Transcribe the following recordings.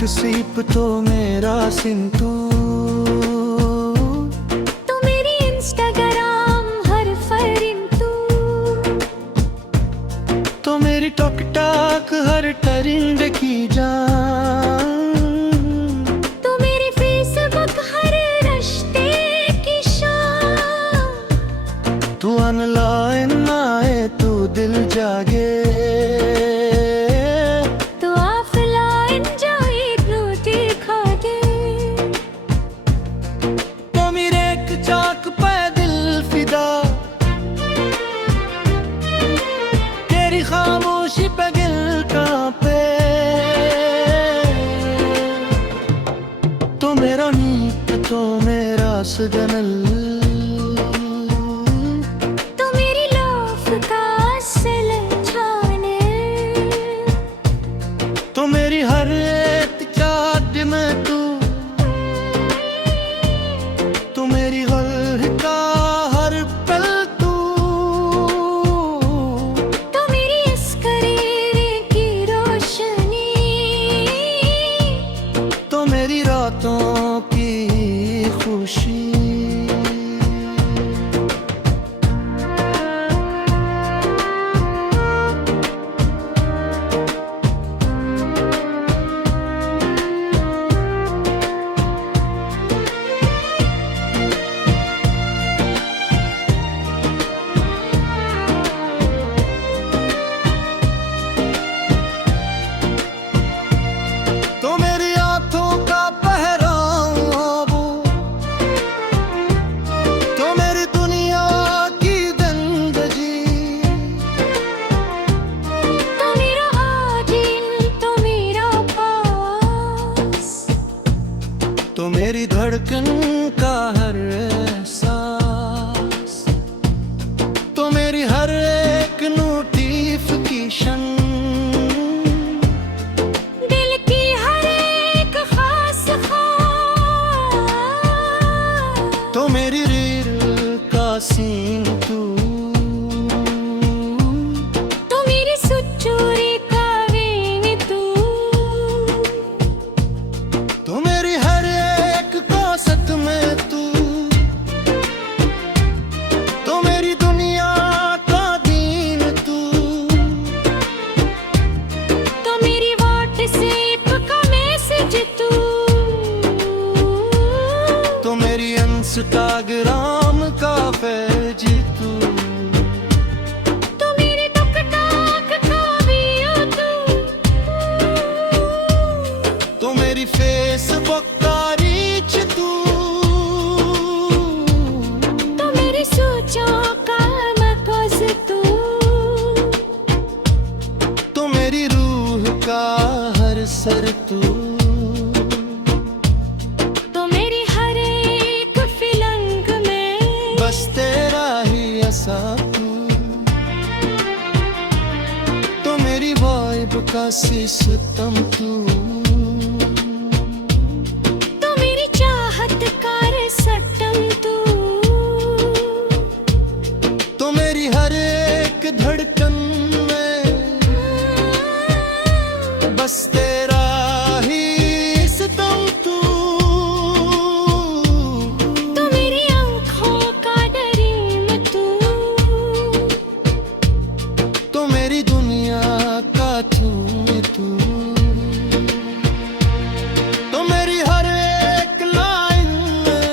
WhatsApp तो मेरा सिंटू, तू मेरी इंस्टाग्राम हर फरिंतू, तो मेरी टॉक टाक हर ट्रेंड की जान, तू मेरी फेसबुक हर रिश्ते की शान, तू ऑनलाइन आए तू दिल जागे, तू ऑफलाइन जाए रोटी खा दे, तो मेरे एक चाक पे दिल फिदा, तेरी खामोशी पे गिल कांपे, तो मेरा नीत तो मेरा सजनल, तू मेरी लौफ का असल छाने, तो मेरी हर एक चाट में तू मेरी गल्ह का हर पल तू मेरी इस करीरे की रोशनी, तो मेरी रातों की खुशी। तो मेरी आंखों का पहराव, तो मेरी दुनिया की जिंदगी, तो मेरा आदिल तो मेरा पास, तो मेरी धड़कन का हर एहसास, तो मेरी हर एक नोटिफिकेशन, दिल की हर एक खास ख्वाब, तो मेरी रील का सीन तो मेरी सुचूरी का वेन तो मेरी हर एक कोसत में तो मेरी दुनिया का दीन तो मेरी व्हाट्सएप का मैसेज तो मेरी इंस्टाग्राम का पेज तो मेरी टिकटॉक का वीडियो तो मेरी फेसबुक का रीच तो मेरी सोचों का मरकज तो मेरी रूह का हर सर तो मेरी हर एक फिलंग में बस तेरा ही ऐसा तो मेरी वाइब का सिस्टम तो मेरी चाहत का सटम तो मेरी हर एक धड़कन में बस तेरा ही सितम तो मेरी आंखों का डरीम तो मेरी दुनिया का तू तो मेरी हर एक लाइन में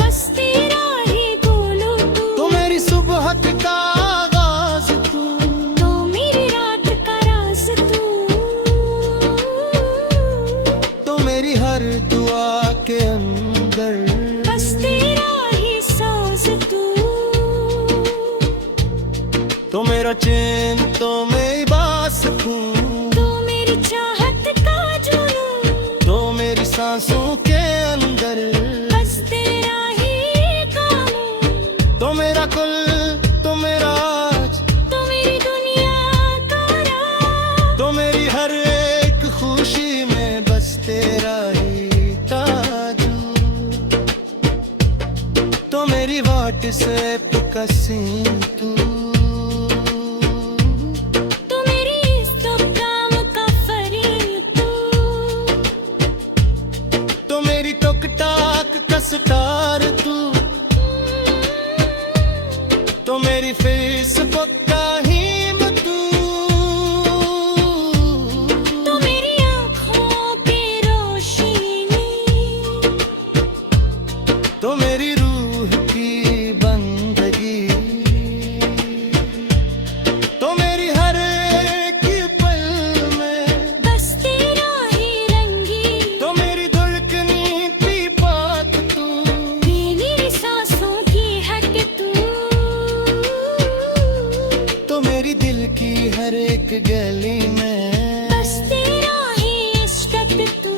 बस तेरा ही बोलो तो मेरी सुबह का आगाज तो मेरी रात का राज तो मेरी हर दुआ के अंदर बस तेरा ही साज तो मेरा चैन तो मैं बास तो मेरी चाहत का जुनून तो मेरी सांसों के अंदर बस तेरा ही कानून तो मेरा कुल तो मेरा आज तो मेरी दुनिया का राज तो मेरी हर एक खुशी में बस तेरा ही ताजू तो मेरी व्हाट्सएप का सीन तो मेरी इंस्टाग्राम का फरीद मेरी फेसबुक का हीम तू, तू मेरी आँखों की रोशनी, तो मेरी रूह की बंदगी, तो मेरी हर एक पल में बस तेरा ही रंगी, तो मेरी धड़कनी की बात तू, ये मेरी सांसों की हक तू, तो मेरी दिल की हर एक गली में बस तेरा ही इश्क तू,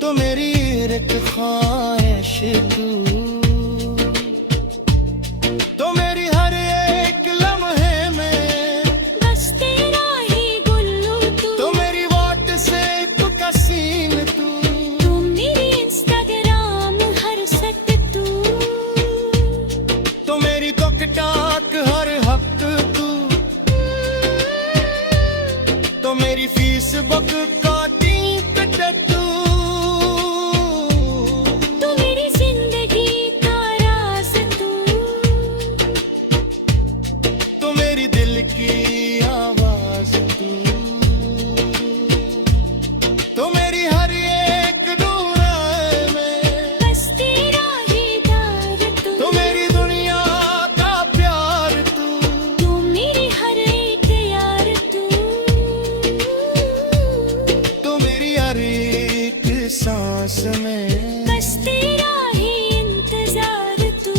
तो मेरी एक ख्वाहिश तू, तो मेरी हर एक लम्हे में बस तेरा ही गुल्लू तू, तो मेरी व्हाट्सएप का सीन तू, तू मेरी इंस्टाग्राम हर सट तू, तो मेरी टिकटॉक हर हफ्ते तू, तो मेरी फेसबुक का टिकटॉक तू, तू मेरी जिंदगी का राज तू, तो मेरी दिल की आवाज तू, तो मेरी हर एक दूर में बस तेरा ही प्यार तू, तो मेरी दुनिया का प्यार तू, तू मेरी हर एक यार तू, तो मेरी हर एक सांस में बस तेरा ही इंतजार तू।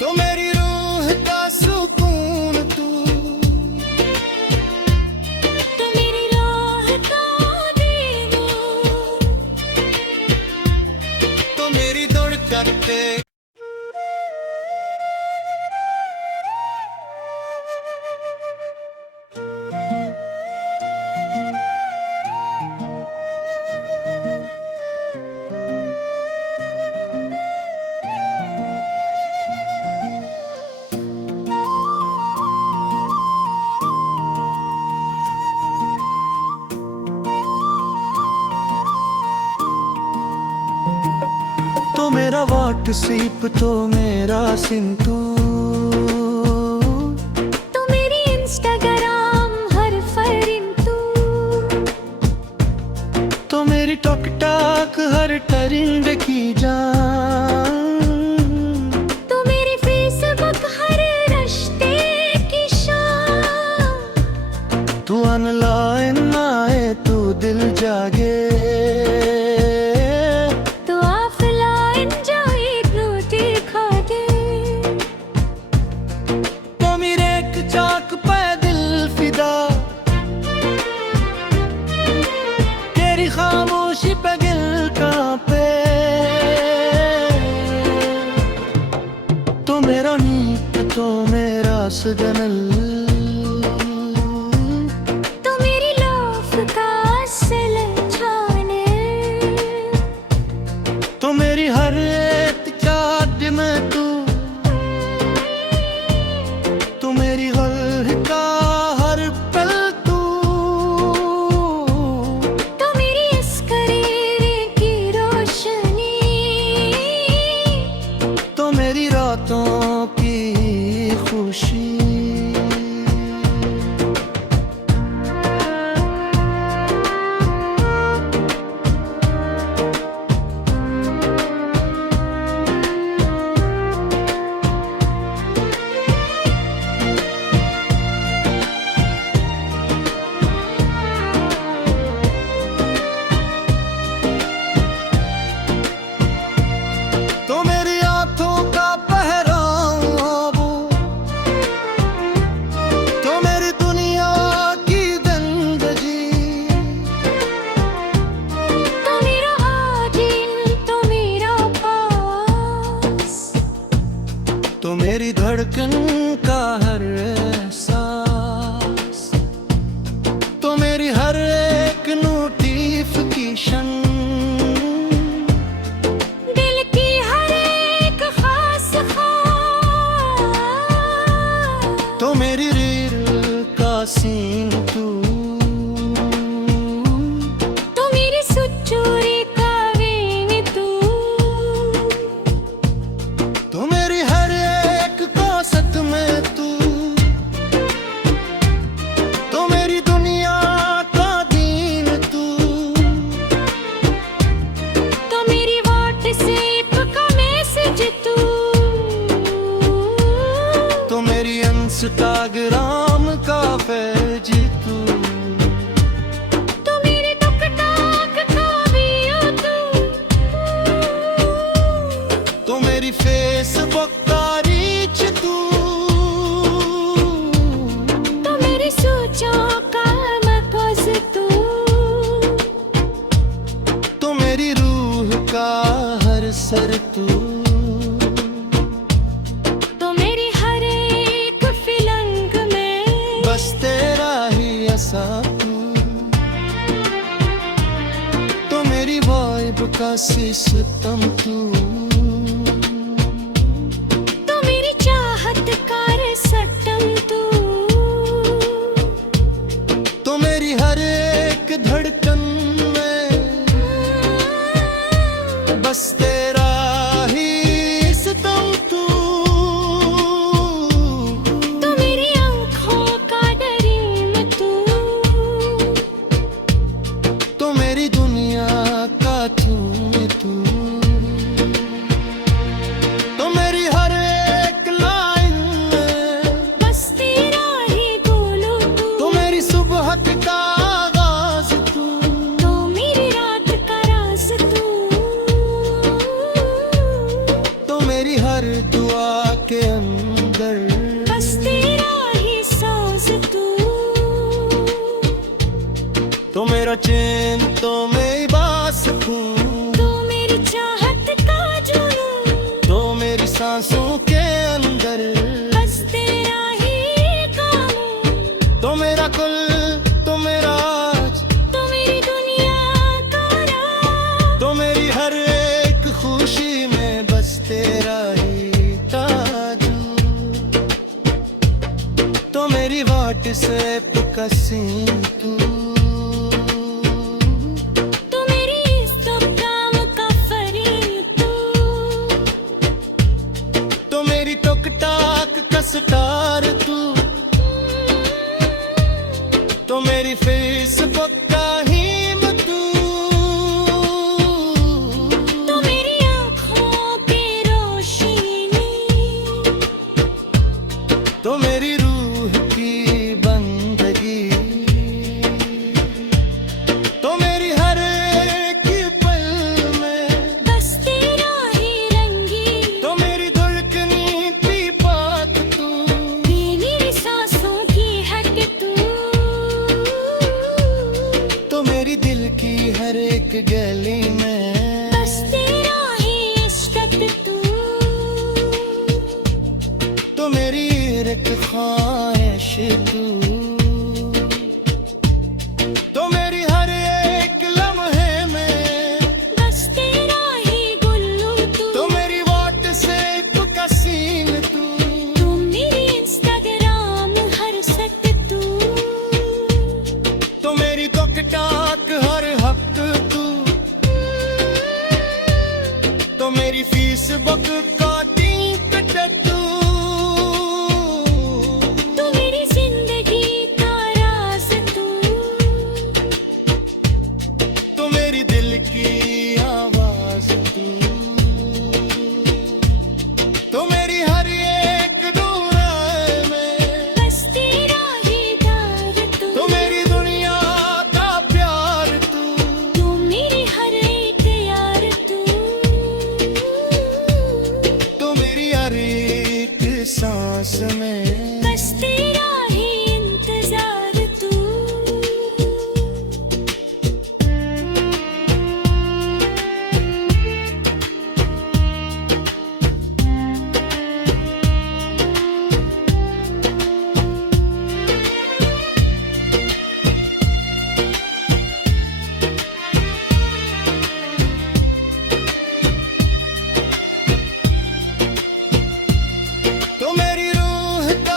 तो मेरी रूह का सुकून तू, तो मेरी राह का देवा, तो मेरी दौड़ करते तो मेरा व्हाट्सएप तो मेरा सिंतू, तू मेरी इंस्टाग्राम हर फरिन तू, तो मेरी टिकटॉक हर ट्रेंड की जान, तू मेरी फेसबुक हर रिश्ते की शान, तू ऑनलाइन आए तू दिल जागे, तू ऑफलाइन जाए रोटी खा दे, तो मेरे एक चाक पे दिल फिदा, तेरी खामोशी पे दिल कांपे, तो मेरा नीत तो मेरा सजनल, तू मेरी लौफ का असल छाने, तो मेरी हर एक चाट में तू, तो मेरी गल का हर पल तू, तो मेरी इस करीर की रोशनी, तो मेरी रातों की खुशी, तो मेरी आंखों का पहराव, तो मेरी दुनिया की जिंदगी, तो मेरा आदिल तो मेरा पास, तो मेरी धड़कन का हर एहसास, तो मेरी फेसबुक का रीच तू, तो मेरी सोचों का मरकज़ तू, तो मेरी रूह का हर सर तू, तो मेरी हर एक फिलंग में बस तेरा ही असा तू, तो मेरी वाइब का सिस्टम तू, तो मेरी चाहत का सटम तू, तो मेरी हर एक धड़कन में बस तेरा ही सितम तू, तो मेरी आँखों का डरीम तू, तो मेरी दुनिया का तूम तू, तो मेरी हर एक लाइन में बस तेरा ही बोलो तू, तो मेरी सुबह का आगाज तू, तो मेरी रात का राज तू, तो मेरी हर दुआ के अंदर बस तेरा ही साज तू, तो मेरा चैन तो मैं बास तू, तो मेरी चाहत का जुनून, तो मेरी सांसों के अंदर बस तेरा ही कानून, तो मेरा कुल, तो मेरा आज, तो मेरी दुनिया का राज, तो मेरी हर एक खुशी में बस तेरा ही ताजू, तो मेरी व्हाट्सएप का सीन तू, तो मेरी इंस्टाग्राम का फरीद तू, तो मेरी टोकटाक का स्टार तू, तो मेरी फेसबुक का हीम तू, तो मेरी आँखों की रोशनी, तो मेरी रूह की बंदगी, तो मेरी हर एक पल में बस तेरा ही रंगी, तो मेरी धड़कनी की बात तू, ये मेरी सांसों की हक तू, तो मेरी दिल की हर एक गली में बस तेरा ही इश्क तू, तो मेरी एक ख्वाहिश तू, तो मेरी हर एक लम्हे में बस तेरा ही गुल्लू तू, तो मेरी व्हाट्सएप का सीन तू, तू मेरी इंस्टाग्राम हर सट तू, तो मेरी टोकटाक हर हक तू, तो मेरी फेसबुक का टिकट तू, तू मेरी जिंदगी का राज तू, तो मेरी दिल की आवाज तू, तो मेरी हर एक दुआ में बस तेरा ही प्यार तू, तो मेरी दुनिया का प्यार तू, तू मेरी हर एक यार तू, तो मेरी हर एक सांस में बस तेरा ही इंतजार तू, तो मेरी रूह का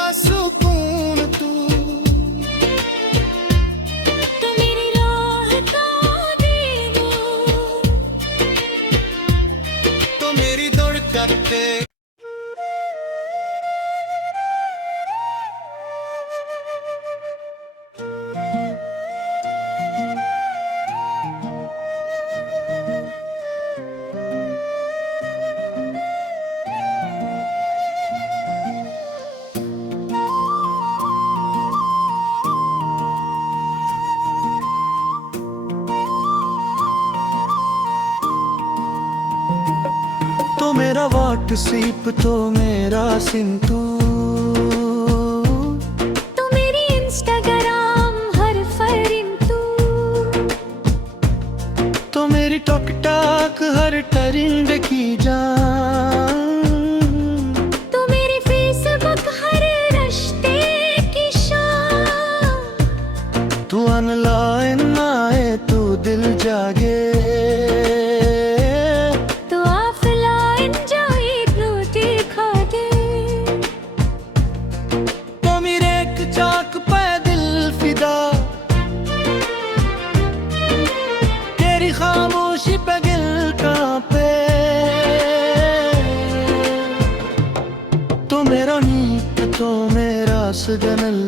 व्हाट्सएप तो मेरा सिंटू, तू मेरी इंस्टाग्राम हर फरिंतू, तो मेरी टॉक टाक हर ट्रेंड की जान, तू मेरी फेसबुक हर रिश्ते की शान, तू ऑनलाइन आए तो दिल जागे, तू ऑफलाइन जाए रोटी खा दे, तो मेरे एक चाक पे दिल फिदा, तेरी खामोशी पे गिल कांपे, तो मेरा नीत तो मेरा सजनल,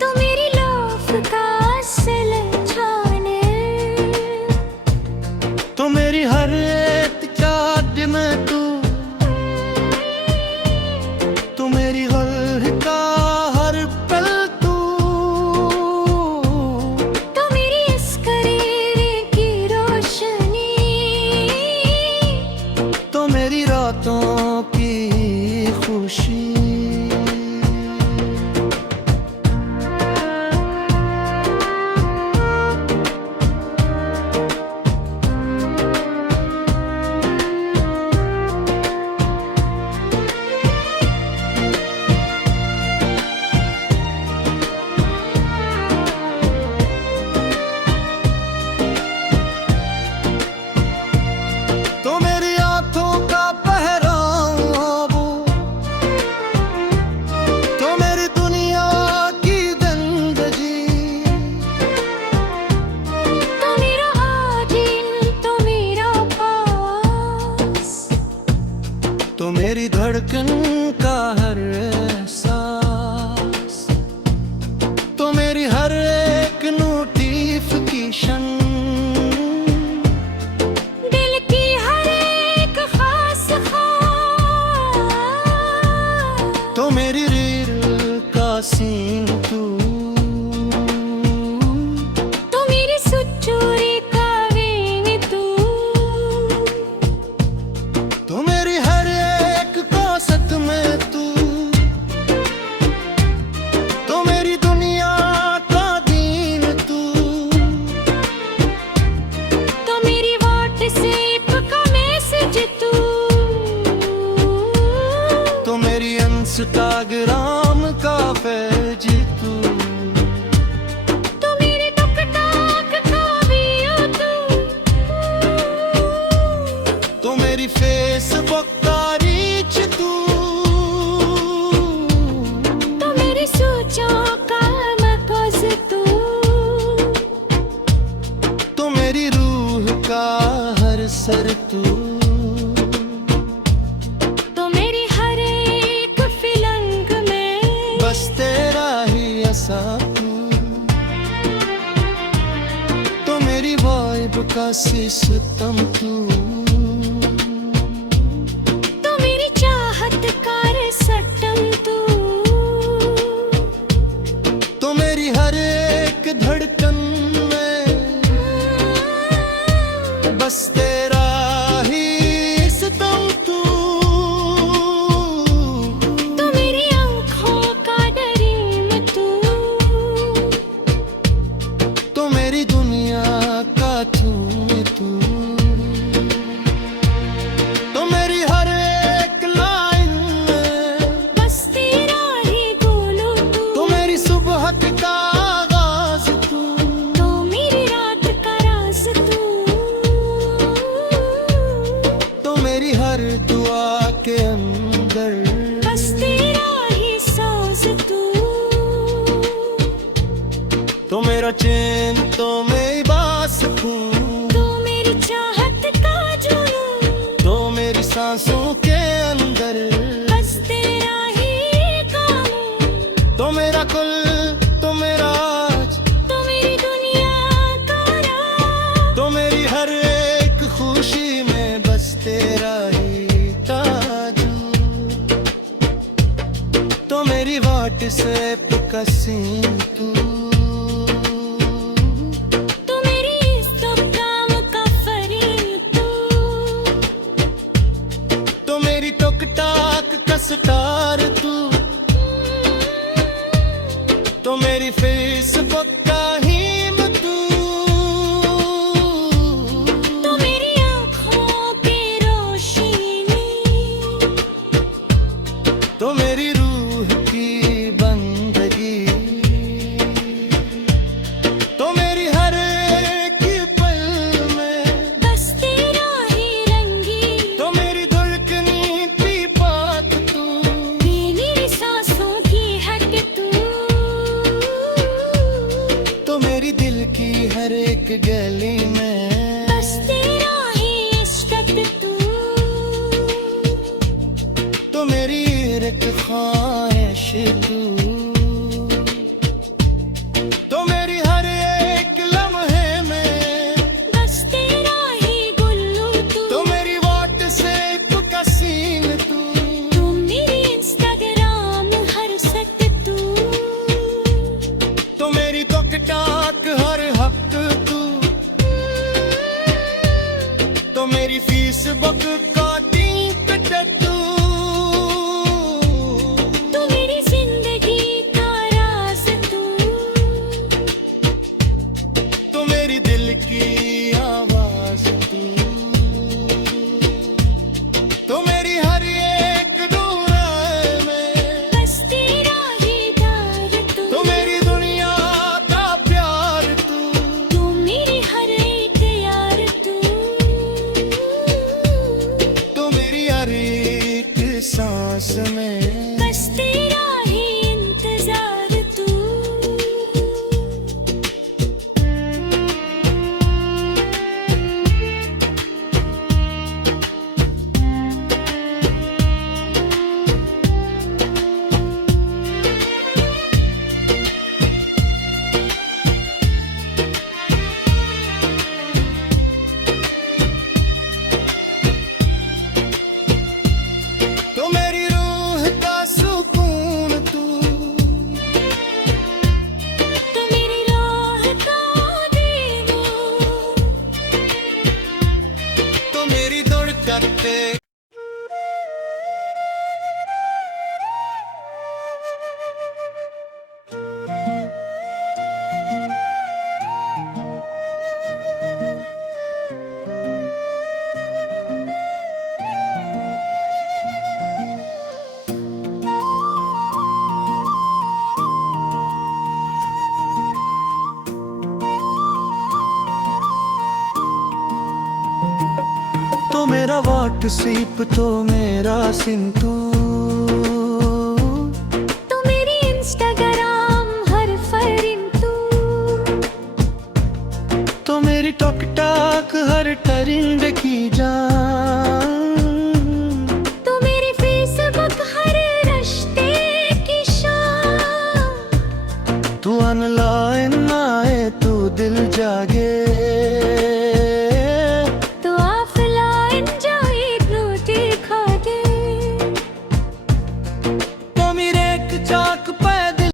तू मेरी लौफ का असल छाने, तो मेरी हर एक चाट में तू मेरी गल्ह का हर पल तू मेरी इस करीरे की रोशनी, तो मेरी रातों की खुशी। तो मेरी आंखों का पहराव, तो मेरी दुनिया की जिंदगी, तो मेरा आदिल तो मेरा पास, तो मेरी धड़कन का हर एहसास, तो मेरी हर एक नोटिफिकेशन, दिल की हर एक खास ख्वाब, तो मेरी रील का सीन तो मेरी सुचूरी का वेन तो मेरी हर एक कोसत में तो मेरी दुनिया का दीन तो मेरी व्हाट्सएप का मैसेज तो मेरी इंस्टाग्राम का पेज तो मेरी टिकटॉक का वीडियो तो मेरी फेसबुक का रीच तो मेरी सोचों का मकसद तो मेरी रूह का हर सर तो मेरी हर एक फिलंग में बस तेरा ही ऐसा तो मेरी वाइब का सिस्टम तो मेरी चाहत का सटम तो मेरी हर एक धड़कन में बस तेरा ही सितम तो मेरी आंखों का डरीम तो मेरी दुनिया का तू तो मेरी हर एक लाइन में बस तेरा ही बोलो तो मेरी सुबह का आगाज तो मेरी रात का राज तो मेरी हर दुआ के अंदर बस तेरा ही सांस तो मेरा चैन तो मैं बास तो मेरी चाहत का जुनून तो मेरी सांसों के अंदर बस तेरा ही कानून तो मेरा कुल तो मेरा आज तो मेरी दुनिया का राज तो मेरी हर एक खुशी में बस तेरा ही ताजू तो मेरी व्हाट्सएप का सीन तो मेरी इंस्टाग्राम का फरीन फेसबुक का हीम तू, तू मेरी आँखों की रोशनी, तो मेरी रूह की बंदगी, तो मेरी हर एक पल में बस तेरा ही रंगी, तो मेरी धड़कनी की बात तू, मेरी सांसों की हक तू, तो मेरी दिल की हर एक गली में बस तेरा ही इश्क तू, तो मेरी एक ख्वाहिश तू, तो मेरी हर एक लम्हे में बस तेरा ही गुल्लू तू, तो मेरी व्हाट्सएप का सीन तू, तू मेरी इंस्टाग्राम हर सट तू, तो मेरी टॉक हर हक तू, तो मेरी फेसबुक का टिकट तू, तू मेरी जिंदगी का राज तू, तो मेरी दिल की आवाज तू, तो मेरी हर एक दूर में बस तेरा ही प्यार तू, तो मेरी दुनिया का प्यार तू, तू मेरी हर एक यार तू, तो मेरी हर एक सांस में बस तेरा ही इंतजार तू। तो मेरी रूह का सुकून तू, तो मेरी राह का देवा, तो मेरी दौड़ करते तो मेरा व्हाट्सएप तो मेरा सिंतू, तू मेरी इंस्टाग्राम हर फरिन तू, तो मेरी टॉक हर ट्रेंड की जान,